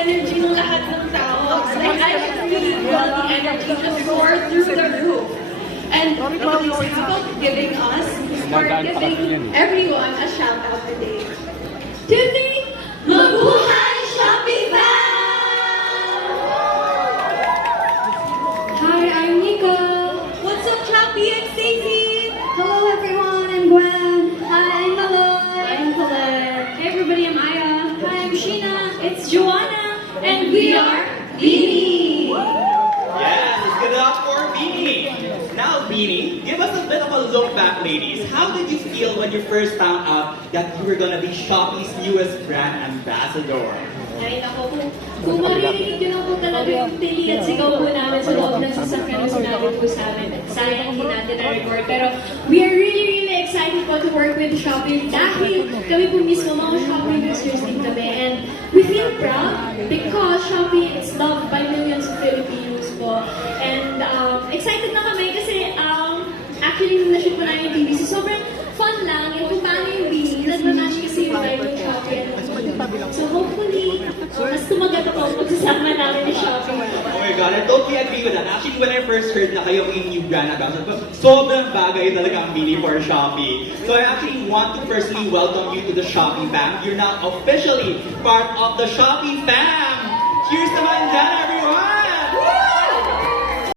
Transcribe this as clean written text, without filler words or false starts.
energy ng lahat ng tao. Like, I can really feel the energy just soar through the roof. And please, how about giving us or giving everyone a shout out today? 2, 3, Mabuhay Shopee Fam! Hi, I'm Nico. What's up, Shopee and Stacey? Hello everyone, I'm Gwen. Hi, I'm Malloy. I'm Colette. Hey everybody, I'm Aya. Hi, I'm Sheena. It's Joanna, and we are Beanie. Yes, it's good enough for Beanie. Now, Beanie, give us a bit of a look back, ladies. How did you feel when you first found out that you were gonna be Shopee's newest brand ambassador? Ay, nako, kung maririnig nyo lang po talaga yung tili at sigaw po namin sa loob ng sasakyan na sinabi po sa amin. Sayang hindi natin na-record. Pero we are really excited po to work with Shopee dahil kami po mismo mga Shopee users din kami. And we feel proud because Shopee is loved by millions of Filipinos po. And excited na kami kasi actually nung na-shoot po namin yung TVC, sobrang fun lang yung kung paano yung Beanie. Nag-match kasi yung vibe ng Shopee. So hopefully, mas tumagat ako magsasama namin ni Shopee. Oh my God, I totally agree with that. Actually, when I first heard na kayo yung new brand ambassador, sobrang bagay talaga ang Beanie for Shopee. So I actually want to personally welcome you to the Shopee fam. You're now officially part of the Shopee fam. Cheers naman dyan,